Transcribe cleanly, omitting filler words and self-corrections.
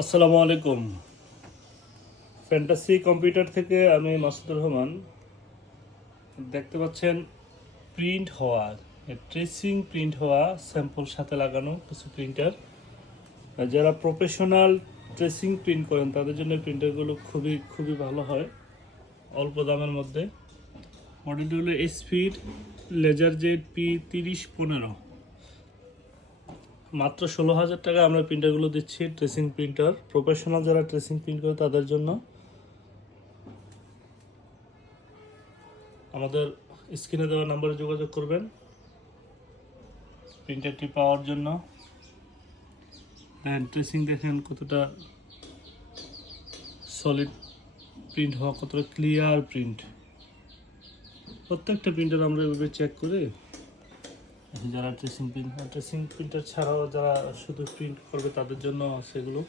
আসসালামু আলাইকুম। Fantasy computer থেকে আমি মাসুদুর রহমান। দেখতে পাচ্ছেন প্রিন্ট হওয়া, ট্রেসিং প্রিন্ট হওয়া স্যাম্পল সাথে লাগানো কিছু প্রিন্টার। যারা প্রফেশনাল ট্রেসিং প্রিন্ট করেন তাদের জন্য প্রিন্টারগুলো খুবই খুবই ভালো হয়, অল্প দামের মধ্যে। মডেলটি হলো এইচপির লেজারজেট P3015। মাত্র 16,000 টাকা আমরা প্রিন্টারগুলো দিচ্ছি। ট্রেসিং প্রিন্টার, প্রফেশনাল যারা ট্রেসিং প্রিন্ট করে তাদের জন্য। আমাদের স্ক্রিনে দেওয়া নাম্বারে যোগাযোগ করবেন প্রিন্টারটি পাওয়ার জন্য। দেখেন ট্রেসিং, দেখেন কতটা সলিড প্রিন্ট হওয়া, কতটা ক্লিয়ার প্রিন্ট। প্রত্যেকটা প্রিন্টার আমরা এভাবে চেক করে, যারা ট্রেসিং প্রিন্টার ছাড়াও যারা শুধু প্রিন্ট করবে তাদের জন্য সেগুলো